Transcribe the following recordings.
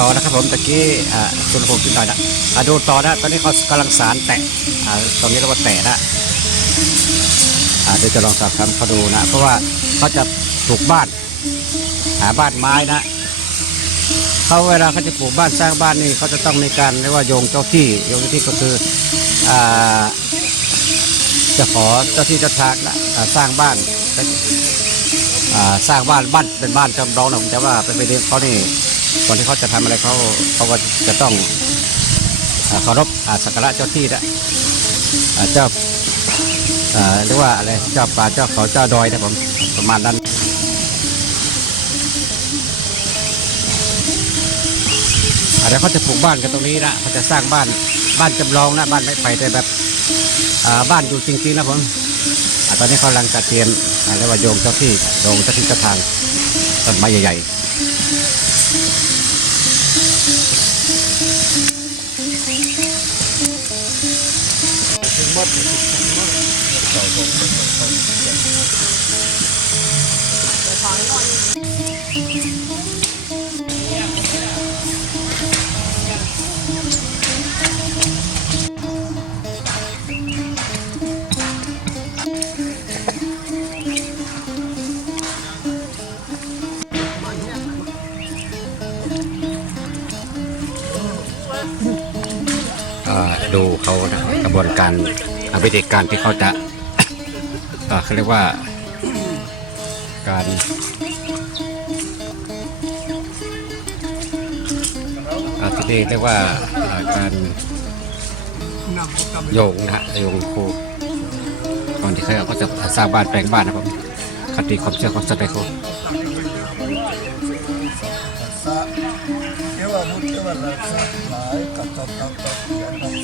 ต่อนะครับผมตะกี้สุนภูมิขึ้นหน่อยนะอ่าดูต่อนะ ตอนนี้เขากำลังสารแตะตรงนี้เรียกว่าแตะนะอาเดี๋ยวจะลองสอบถามเขาดูนะ เพราะว่าเขาจะปลูกบ้าน หาบ้านไม้นะเขาเวลาเขาจะปลูกบ้านสร้างบ้านนี่เขาจะต้องมีการเรียกว่าโยงเจ้าที่โยงเจ้าที่ก็คืออจะขอเจ้าที่เจ้าทางนะสร้างบ้านสร้างบ้านบ้านเป็นบ้านจำลองนะผมแต่ว่าเป็นไปเรื่องเขานี่ ก่อนที่เขาจะทำอะไรเขาเขาก็จะต้องเคารพสักการะเจ้าที่นะเจ้าอ่าเรียกว่าอะไรเจ้าป่าเจ้าเขาเจ้าดอยนะผมประมาณนั้นอ่าเดี๋ยวเขาจะปลูกบ้านกันตรงนี้นะเขาจะสร้างบ้านบ้านจำลองนะบ้านไม้ไผ่แต่แบบบ้านอยู่จริงๆนะผมอตอนนี้เขากำลังจัดเตรียมเรียกว่าโยงเจ้าที่โยงเจ้าที่เจ้าทางต้นไม้ใหญ่ๆ ดูเขานะกระบวนการวิธีการที่เขาจะเขาเรียกว่าการอาที่นี่เรียกว่าการโยงนะฮะโยงครูก่อนที่เขาเขาจะสร้างบ้านแปลงบ้านนะครับคติความเชื่อของสเปคเขาสะเทวบุตรเทวาชาหลายกับกับกับกับเขียนรักษาสิ่งนี้มีหัวไม่ดีมีหัวไม่ใหญ่มีหัวไม่หลวมก็ดีนักเต้านักเต้าเลี้ยงก็ดีเทวบุตรเทวราชก็ดีอันนั้นรักษาสิ่งในพักเกียรติเลี้ยงนี่ในการสอนพระ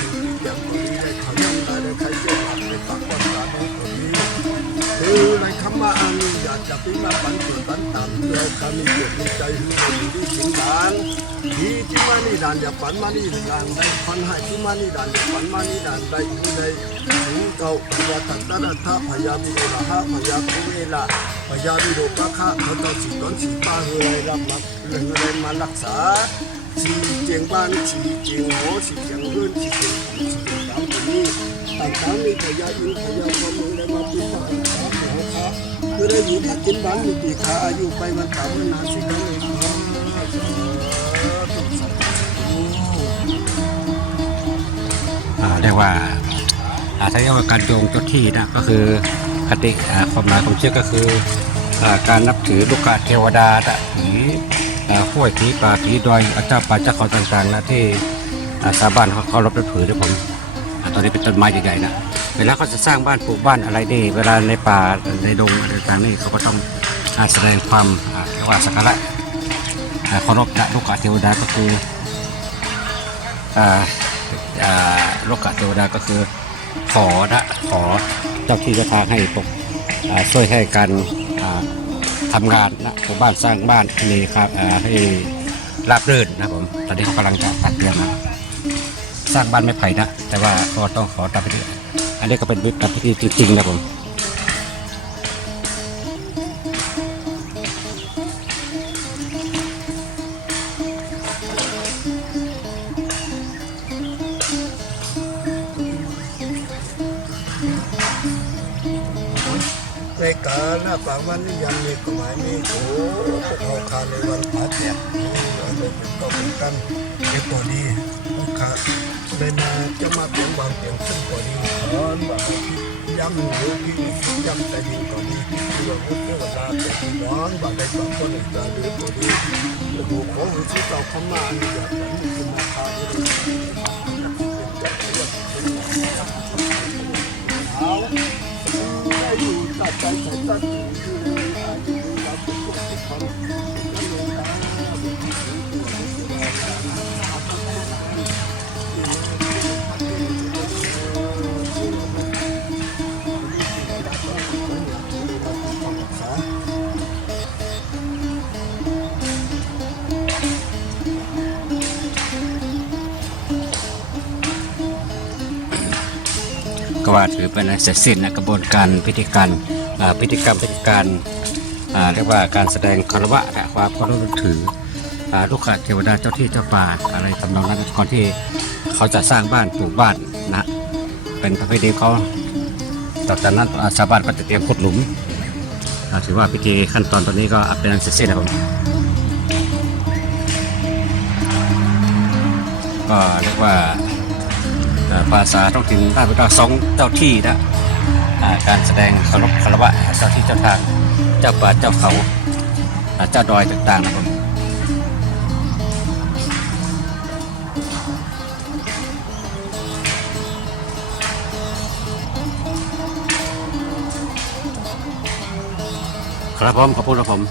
สูงเรียนในมืออย่างคนนี้ในขยันได้ในใครเจ้าหลักในปักวันตาน้องคนนี้คือในคำว่าอันอยากจะพิมาปันเกิดปันต่ำเราคำมีเกิดใจหือมีดีจริงดานดีที่มานี่ดานอย่าปันมานี่ดานได้พันให้ที่มานี่ดานอย่าปันมานี่ดานได้ที่ใดถึงเก่าพยาตันตระทะพยาวิโรละหะพยาคุเวละพยาวิโรปะคะเขาต้องสีต้นสีป้าเฮยรับมาเรื่องอะไรมารักษา สีเจียงบ้านสีเจียงโหสีเจียงเฮือนสีเจียงสีเจียงตามตัวนี้ต่างๆมีพยาอินพยาความมือได้มาปีพระอัฏฐาหัวขาคือได้อยู่พักกินบ้านมีปีขาอายุไปมันตามมันนานสิกันเลยครับอ่าเรียกว่าอาถ้าเรียกว่าการโยงเจ้าที่นะก็คือคติอาความหมายความเชื่อก็คือการนับถือลูกกาเทวดาตะผีอ่า ห้วยผีป่าผีดอยอาจารย์ป่าเจ้าเขาต่างๆนะที่อาชาวบ้านเขาเคารพนับถือด้วยผมตอนนี้เป็นต้นไม้ใหญ่ๆนะเวลาเขาจะสร้างบ้านปลูกบ้านอะไรนี่เวลาในป่าในดงอะไรต่างๆนี่เขาก็ต้องอ่าแสดงความเรียกว่าสักการะอ่าเคารพนะลูกกาเทวดาก็คืออ่าอ่าเทวดาก็คือขอนะขอเจ้าที่เจ้าทางให้ปกช่วยให้การ ทำงานนะหมู่บ้านสร้างบ้านมีครับให้ราบรื่นนะผมตอนนี้เขากำลังจะตัดเตรียมนะสร้างบ้านไม่ไผ่นะ แต่ว่าก็ต้องขอตามพิธีอันนี้ก็เป็นวิธีพิธีจริงๆนะผม ในกาหน้าปากวันนี้ยังมีกฎหมายมีโอ้พวกเขาขาดในวันผาแตกอะไรเป็นต้องเป็นกันเก็บตัวดีลูกค้าเลยมาจะมาเปลี่ยนบางเปลี่ยนซึ่งตัวดีขอนว่าย้ำหนูพี่ย้ำใจดีตัวดีที่ว่าพุทธเวลาเป็นร้อนว่าได้บางคนอีกตัวดีตัวดีโอ้โหของที่เจ้าเข้ามาอันนี้อยากจะมีคุณมาคาที่ดี กว่าถือเป็นเสร็จสิ้นนะกระบวนการพิธีการ พิธีกรรมพิธีการเรียกว่าการแสดงคารวะนะความเคารพนับถือลูกขเทวดาเจ้าที่เจ้าป่าอะไรทำนองนั้นก่อนที่เขาจะสร้างบ้านปลูกบ้านนะเป็นประเพณีเขาต่อจากนั้นชาวบ้านก็จะเตรียมขุดหลุมถือว่าพิธีขั้นตอนตอนนี้ก็เป็นอันเสร็จสิ้นนะครับผมก็เรียกว่าภาษาท้องถิ่นบ้านเราสองเจ้าที่นะ การแสดงเคารพคารวะเจ้าที่เจ้าทางเจ้าป่าเจ้าเขาเจ้าดอยต่างๆนะครับครับผมขอบคุณครับผม